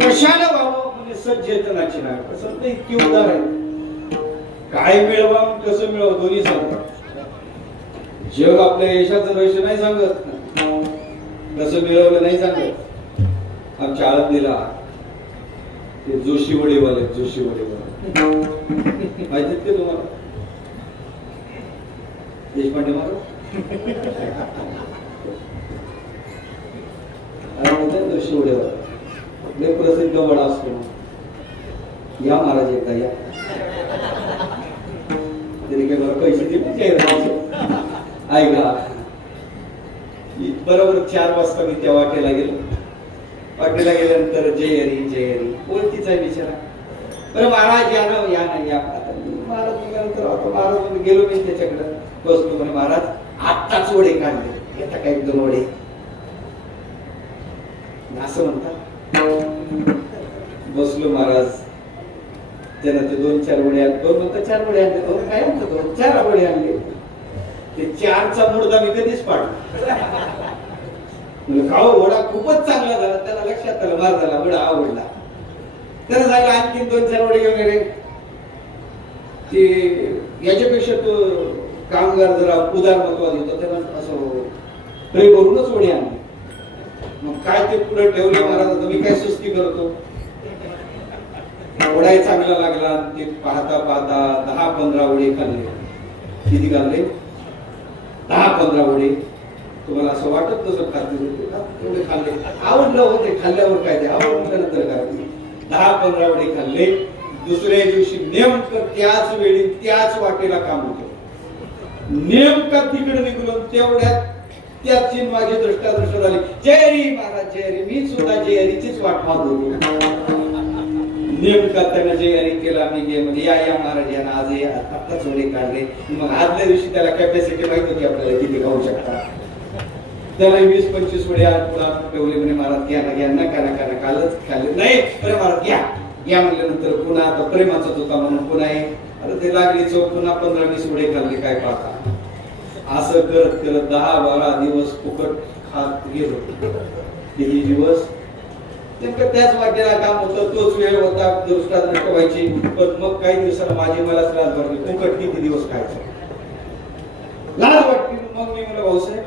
कशाला व्हावं म्हणजे सज्जनाची नाव संत इतकी उदार आहे. काय मिळवा कसं मिळवा दोन्ही सांगतात. जग आपल्या यशाचं रहस्य नाही सांगत, कसं मिळवलं नाही सांगत. आमच्या आळंदीला ते जोशी वडेवाले माहितीत ते तुम्हाला देशपांडे महाराज जोशी वडेवाले लय प्रसिद्ध वडा असतो. या महाराज एकदा या, तरी काही मला पैसे दिले ऐका. बरोबर 4 वाजता मी त्या वाटेला गेलो. वाटेला गेल्यानंतर जय हरी ओळखीचा बिचारा. बरं महाराज या ना या. महाराज गेल्यानंतर आता महाराज गेलो मी त्याच्याकडे बसलो. म्हणे महाराज आत्ताच वडे काढले, येता काय 1-2 वडे असं म्हणतात. बसलो महाराज. त्यानं ते 2-4 वडे आणले. 2 म्हणतात 4 वडे आणले. काय म्हणतात 2-4 वडे आणले. ते 4चा मुर्दा मी कधीच पाडला. खाऊ वडा खूपच चांगला झाला. त्याला लक्षात आलं मार झाला, वडा आवडला. त्याला झालं आणखी 2-4 वडे घेऊन गेले. ते याच्यापेक्षा तो कामगार जरा उदारमत्वादी होता, त्याला असं ट्रे भरूनच वडे आणले. मग काय ते पुढे ठेवले महाराज. मी काय सुस्ती करतो. वडाही चांगला लागला. ते पाहता 10-15 वडे खाल्ले. किती खाल्ले? 10-15 वडे. तुम्हाला असं वाटत तसं खाते खाल्ले. आवडलं होते. खाल्ल्यावर काय ते आवडल्यानंतर काय 10-15 वडे खाल्ले. दुसऱ्या दिवशी नेमकं त्याच वेळी त्याच वाटेला काम होतं. नेमका तिकडे निघून तेवढ्यात त्याची माझी दृष्टादृष्ट झाली. जय हरी महाराज जय हरी. मी सुद्धा जय हरीचीच वाट पाहत होतो. नेमका त्यानं जय हरी केला. मी गे म्हणजे या महाराज यांना आज आत्ताच वडे काढले. मग आदल्या दिवशी त्याला कॅपॅसिटी माहित होती आपल्याला किती खाऊ शकता. त्याला 20-25 वडे ठेवले. म्हणे महाराज घ्या नका कालच खाल्ले. नाही बरं महाराज घ्या म्हणल्यानंतर पुन्हा आता प्रेमाचाच होता म्हणून पुन्हा आता ते लागली चौक. पुन्हा 15-20 वडे खाल्ले. काय पाहता असं करत 10-12 दिवस फुकट खात गेलो. किती दिवस नेमकं त्याच वाटेला काम होतं. तोच वेळ होता. दृष्टादृष्ट व्हायची. पण मग काही दिवसाला माझी मलाच लाज वाटली. फुकट किती दिवस खायचं लाज वाटली. मग मी म्हणलं भाऊसाहेब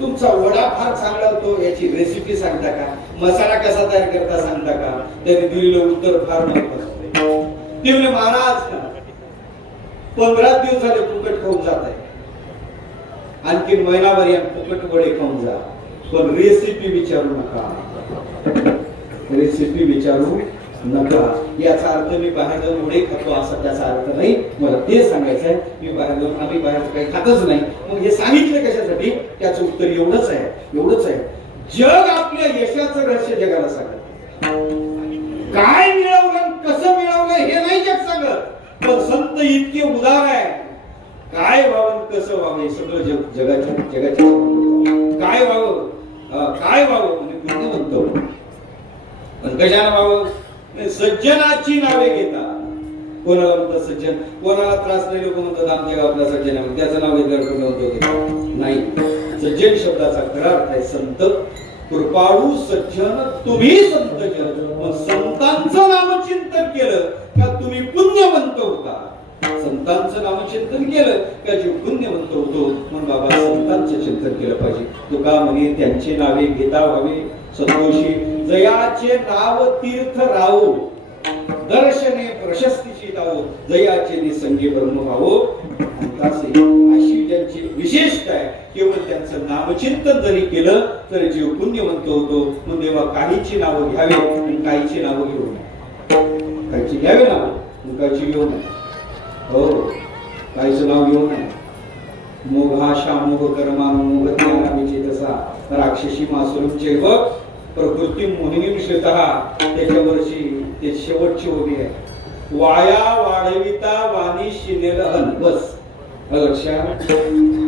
तुमचा वडा फार चांगला होतो, याची रेसिपी सांगता का? मसाला कसा तयार करता सांगता का? त्यांनी दिलेलं उत्तर फार महत्वाचं. ते म्हणजे महाराज 15 दिवस झाले फुकट खाऊन जात आहे. आणखी महिनाभर या फुकट वडे खाऊन जा, पण रेसिपी विचारू नका. रेसिपी विचारू नका. याचा अर्थ मी बाहेर जाऊन वडे खातो असा त्याचा अर्थ नाही. मला ते सांगायचं आहे. मी बाहेर जाऊन आम्ही बाहेर काही खातच नाही. मग हे सांगितलं कशासाठी? त्याचं उत्तर एवढंच आहे. जग आपल्या यशाचं रहस्य जगाला सांगत. काय मिळवलं कसं मिळवलं हे नाही जग सांगत. पण संत इतके उदार आहे. काय व्हावं कसं व्हावं हे सगळं जगाच्या काय व्हावं म्हणजे बुद्धिवंत व्हावं. पण कशाला व्हावं? सज्जनाची नावे घेता. कोणाला म्हणतात सज्जन? कोणाला त्रास नाही लोक म्हणतात आमच्या गावातला सज्जन आहे त्याचं नाव घेतल्यावर नाही. सज्जन शब्दाचा खरा अर्थ आहे संत. कृपाळू सज्जन तुम्ही संत जन. मग संतांचं नामचिंतन केलं का तुम्ही पुण्यवंत होता. संतांचं नामचिंतन केलं का जीव पुण्यवंत होतो. म्हणून बाबा संतांचं चिंतन केलं पाहिजे. तुका म्हणे त्यांची नावे घेता व्हावी संतोषी. जयाचे नाव तीर्थ राहो दर्शने प्रशस्तीची दावो. जयाचे निसंगी ब्रह्म भावो. अशी ज्यांची विशेषता आहे केवळ त्यांचं नामचिंतन जरी केलं तर जीव पुण्यवंत होतो. मग देवा काहीची नावं घ्यावे आणि काहीची नावं घेऊ नये. काहीची घ्यावे नावं काहीची घेऊ नये. हो काहीचं नाव घेऊ नये. मोघाशा मोघ कर्मानुमोघ त्यागामीचे तसा राक्षसी मासुरूंचे व प्रकृती मोहिनी श्रेतः. त्याच्यावरची ते शेवटची ओवी आहे. वाया वाढविता वाणी शिनेल हन. बस लक्षात.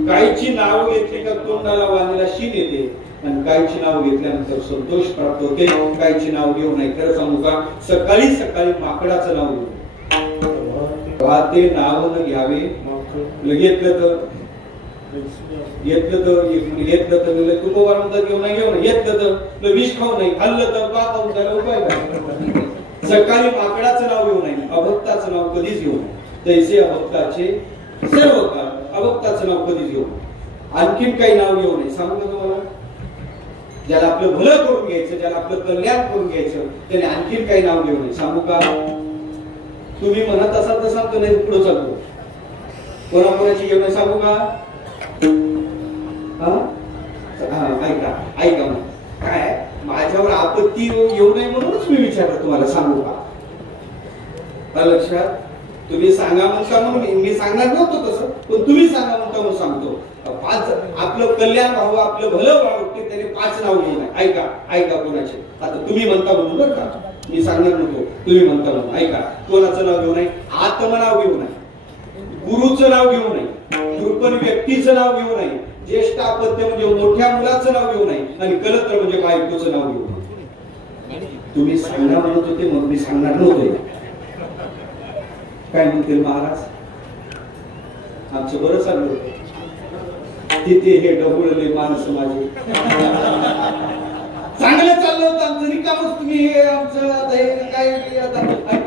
काहीची नाव घेतली का तोंडाला वाणीला शीन येते आणि काहीची नाव घेतल्यानंतर संतोष प्राप्त होते. काहीची नाव घेऊ नये. खरं सांगू का सकाळी माकडाचं नाव घेऊ. ते नाव न घ्यावे घेतलं तर घेतलं तर तुकोबा म्हणतात घेऊ नाही घेतलं तर विष खाऊ नाही, खाल्लं तर पा खाऊ, त्याला उपाय काय? सकाळी माकडाचं नाव येऊ नाही, अभक्ताचं नाव कधीच येऊ नये. तैसे अभक्ताचे सर्व काळ, अभक्ताचं नाव कधीच येऊ नये. आणखीन काही नाव येऊ नये. सांगू का तुम्हाला? ज्याला आपलं भलं करून घ्यायचं, ज्याला आपलं कल्याण करून घ्यायचं, त्याने आणखीन काही नाव घेऊ नये. सांगू का? तुम्ही म्हणत असाल तर सांगतो, नाही पुढे चालतो. कोणाकोणाची घेऊन सांगू का? ऐका ऐका, काय माझ्यावर आपत्ती येऊ नये म्हणूनच मी विचारलं तुम्हाला. सांगू का? लक्षात? तुम्ही सांगा म्हणता म्हणून मी सांगणार नव्हतो तसं, पण तुम्ही सांगा म्हणता म्हणून सांगतो. आपलं कल्याण व्हावं, आपलं भलं व्हावं, की त्याने 5 नाव घेऊ नये. ऐका ऐका, कोणाचे? आता तुम्ही म्हणता म्हणून बरं का, मी सांगणार नव्हतो, तुम्ही म्हणता म्हणून. ऐका, कोणाचं नाव घेऊ नये? आत्मनाव घेऊ नये, गुरुचं नाव घेऊ नये, कृपण व्यक्तीचं नाव घेऊ नये, ज्येष्ठ अपत्य म्हणजे मोठ्या मुलाचं नाव घेऊ नये, आणि कलत्र म्हणजे बायकोचं नाव घेऊ नये. तुम्ही सांगणार म्हणत होते मग मी सांगणार नव्हते. काय म्हणतील महाराज? आमचं बरं चाललं होतं, तिथे हे डबुळले माणसं माझे. चांगलं चाललं होतं आमचं, रिकामच तुम्ही हे आमचं आता हे काय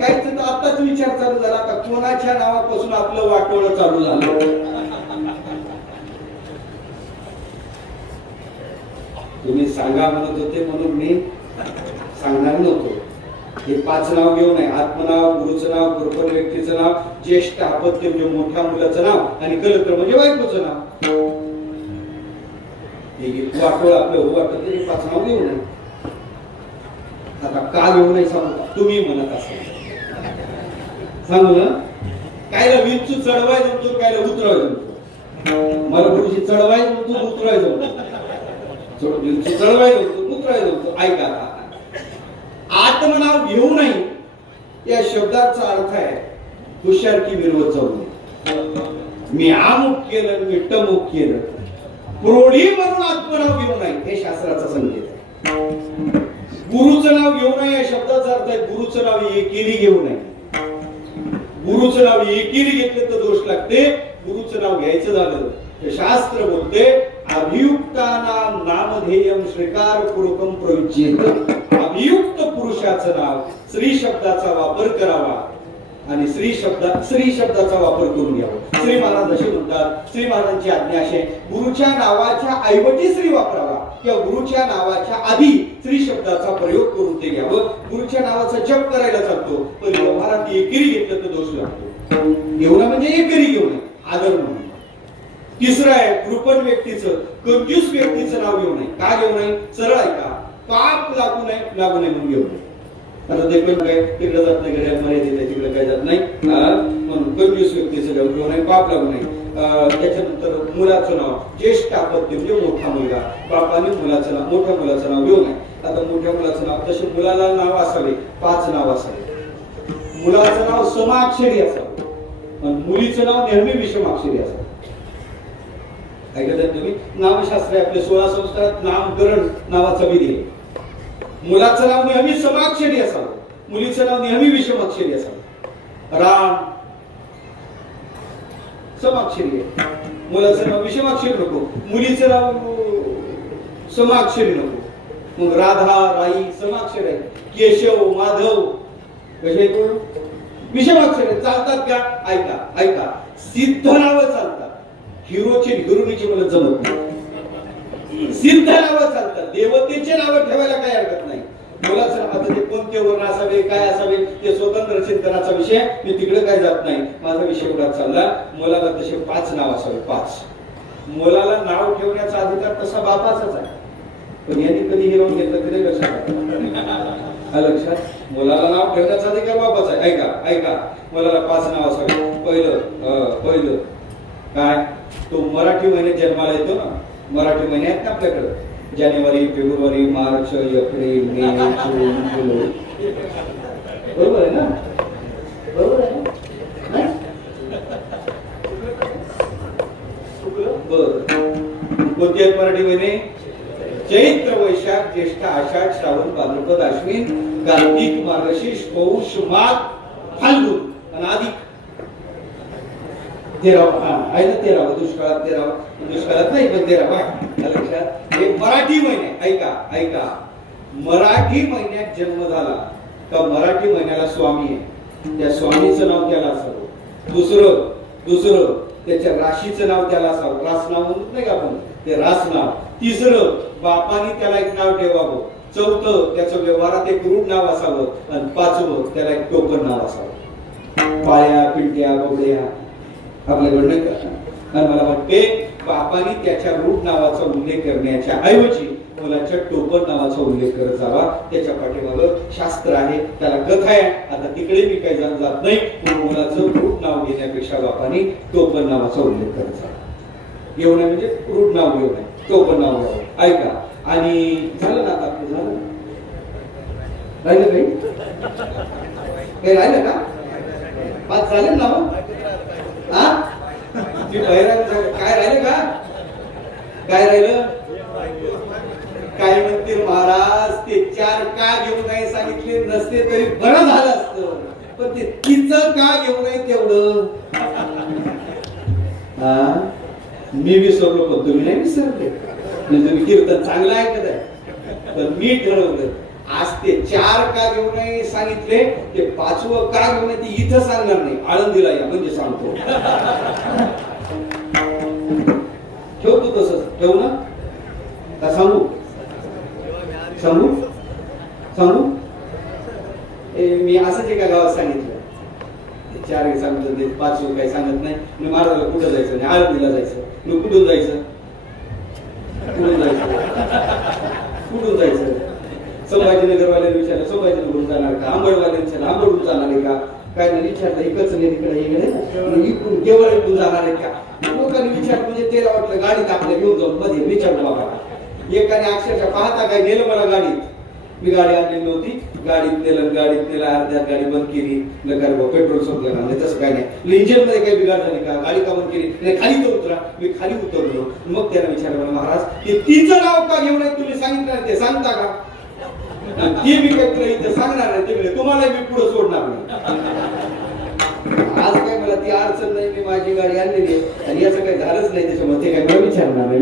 काहीच तर आताच विचार चालू झाला. आता कोणाच्या नावापासून आपलं वाटोळं चालू झालं? तुम्ही सांगा म्हणत होते म्हणून मी सांगणार नव्हतो. हे 5 नाव घेऊ नये. आत्मनाव, गुरुचं नाव, कृपण व्यक्तीचं नाव, ज्येष्ठ अपत्य म्हणजे मोठ्या मुलाचं नाव, आणि कलत्र म्हणजे बायकोचं नाव. वाटोळ आपलं हो वाटत तरी 5 नाव घेऊ नये. आता का घेऊ नये सांगू? तुम्ही म्हणत असाल सांगू ना. कायला विंचू चढवाय जमतो, कायला उतरवाय जमतो. मला गुरुजी चढवाय जमतो, उतरवाय जमतो. विंचू चढवाय जमतो, उतरवाय जमतो. ऐका, आत्मनाव घेऊ नये या शब्दाचा अर्थ आहे हुशारकी विरोध जाऊ नये. मी अमुक केलं, मी टमुक केलं, प्रौढी म्हणून आत्मनाव घेऊ नये, हे शास्त्राचा संकेत आहे. गुरुचं नाव घेऊ नये या शब्दाचा अर्थ आहे गुरुचं नाव एकेरी घेऊ नये. गुरुचं नाव एकेरी घेतलं तर दोष लागते. गुरुचं नाव घ्यायचं झालं तर शास्त्र बोलते अभियुक्तानां नामधेयं श्रीकारपूर्वकं प्रयुज्येत. अभियुक्त पुरुषाचं नाव श्री शब्दाचा वापर करावा, आणि श्री शब्दाचा वापर करून घ्यावा. श्री महाराज असे म्हणतात, श्री महाराजांची आज्ञा अशी आहे, गुरुच्या नावाच्या ऐवजी श्री वापरावा, किंवा गुरुच्या नावाच्या आधी श्री शब्दाचा प्रयोग करून ते घ्यावं. गुरुच्या नावाचा जप करायला चालतो, पण व्यवहारात एकेरी घेतलं तर दोष लागतो. घेऊ ना म्हणजे एकेरी घेऊ नये, आदर म्हणून. तिसरं आहे कृपण व्यक्तीचं, कंजूस व्यक्तीचं नाव घेऊ नये. का घेऊ नये? सरळ ऐका, पाप लागू नये म्हणून घेऊ नये. आता ते पण काय तिकडे जात नाही, घड्याळ मर्यादित तिकडे काय जात नाही, म्हणून कंजूस व्यक्तीचं नाव घेऊ नये, पाप लागू नये. त्याच्यानंतर मुलाचं नाव, ज्येष्ठ अपत्य म्हणजे मोठा मुलगा, बापाने मुलाचं नाव, मोठ्या मुलाचं नाव घेऊ नये. आता मोठ्या मुलाचं नाव, तसे मुलाला नाव असावे 5 नाव असावे. मुलाचं नाव समाक्षरी असावं, मुलीचं नाव नेहमी विषमाक्षरी असावं. ऐकत तुम्ही? नामशास्त्र आपले 16 संस्कारात नामकरण नावाचा विधी आहे. मुलाचं नाव नेहमी समाक्षरी असावं, मुलीचं नाव नेहमी विषमाक्षरी असावं. राम समाक्षरी आहे, मुलाचं नाव विषमाक्षरी नको, मुलीचं नाव समाक्षरी नको. मग राधा, राई समाक्षर आहे. केशव, माधव कसे विषमाक्षर चालतात का? ऐका ऐका, सिद्ध नावं चालतात. हिरोची हिरोनीची मला जमत नाही, सिद्ध नावं चालतात. देवतेचे नावं ठेवायला काही हरकत नाही. मुलाचं आता ते कोणते वर्ण असावे, काय असावे, ते स्वतंत्र चिंतनाचा विषय, मी तिकडे काय जात नाही. माझा विषय एवढा चालला, मुलाला तसे 5 नाव असावे. 5. मुलाला नाव ठेवण्याचा अधिकार तसा बापाचाच आहे, पण यांनी कधी हिरवून घेतलं तरी लक्षात मुलाला नाव ठेवण्याचा अधिकार बापाचा आहे. ऐका ऐका, मुलाला 5 नाव असावे. पहिलं काय, तो मराठी महिन्यात जन्माला येतो ना. मराठी महिने आहेत ना आपल्याकडे, जानेवारी, फेब्रुवारी, मार्च, एप्रिल, मे, जून, जुलै. बरोबर आहे ना? बरोबर आहे ना? कोणते आहेत मराठी महिने? चैत्र, वैशाख, ज्येष्ठ, आषाढ, श्रावण, भाद्रपद, अश्विन, कार्तिक, मार्गशीर्ष, पौष, माघ, फाल्गुन आणि अधिक. तेरावं, हा आहे ना तेरावं, दुष्काळात तेरावं, दुष्काळात नाही पण तेरावं लक्षात. हे मराठी महिने, ऐका ऐका, मराठी महिन्यात जन्म झाला का मराठी महिन्याला स्वामी आहे, त्या स्वामीचं नाव त्याला असावं. दुसरं दुसरं त्याच्या राशीचं नाव त्याला असावं, रास नाव म्हणत नाही का आपण, ते रास नाव. तिसरं बापाने त्याला एक नाव ठेवावं. चौथं त्याचं व्यवहारात एक रूढ नाव असावं. आणि पाचवं त्याला एक टोपण नाव असावं. पाळ्या पिंट्या बबड्या आपल्याकडे नाही का. आणि मला वाटते बापाने त्याच्या रूढ नावाचा उल्लेख करण्याच्या ऐवजी मुलाच्या टोपण नावाचा उल्लेख करत जावा. त्याच्या पाठीमागं शास्त्र आहे, त्याला कथा आहे. आता तिकडे मी काही जात नाही. मुलाचं रूढ नाव घेण्यापेक्षा बापाने टोपण नावाचा उल्लेख करत जावा. घेऊन म्हणजे रूढ नाव घेऊन टोपण नाव घ्यावं. ऐका, आणि झालं ना आता आपलं, झालं राहिलं काही राहिलं का? पाच झाले ना हा, काय राहिलं का? काय राहिलं? काय म्हणतील महाराज, ते चार का घेऊन नाही सांगितले नसते तरी बरं झालं असतं, पण ते तिचं का घेऊन नाही तेवढं. हा, मी विसरलो पण तुम्ही नाही विसरले. म्हणजे तुम्ही कीर्तन चांगलं ऐकत आहे, पण मी ठरवलं आज ते चार का घेऊन नाही सांगितले, ते पाचवं का घेऊन नाही ते इथं सांगणार नाही, आळंदीला या म्हणजे सांगतो. ठेवतो तसंच, ठेवू ना का सांगू? सांगू सांगू मी असंच एका गावात सांगितलं, चार सांगतो ते पाचवं काही सांगत नाही. मी महाराजाला कुठं जायचं नाही, आळंदीला जायचं. मी कुठून जायचं, कुठून जायचं, कुठून जायचं? संभाजीनगरवाल्याने विचारलं संभाजीनगरून जाणार का, आंबडवाल्याने विचारलं आंबडून जाणार आहे का, काय नाही विचारलं इकडच नाही तिकडे इकडून केवळ इकडून जाणार आहे का. लोकांनी विचारलं म्हणजे त्याला वाटलं गाडीत आपल्या घेऊन जाऊन मध्ये विचारलं बाबा. एकाने अक्षरशः पाहता काय नेलं मला गाडीत, मी गाडी आणलेली नव्हती, गाडीत नेलं अर्ध्यात गाडी बंद केली. पेट्रोल संपलं का नाही, तसं काय नाही. इंजिन मध्ये काही बिघाड झाली का, गाडी का बंद केली नाही, खाली तर उतरा. मी खाली उतरलो. मग त्याने विचारलं महाराज ते तिचं नाव का घेऊन तुम्ही सांगितलं ते सांगता का? ते मी काही तुला इथं सांगणार नाही, ते तुम्हाला मी पुढे सोडणार नाही. आज काय मला ती अडचण नाही, मी माझी गाडी आणलेली आहे आणि याचं काही झालंच नाही, त्याच्यामुळे ते काही मला विचारणार नाही.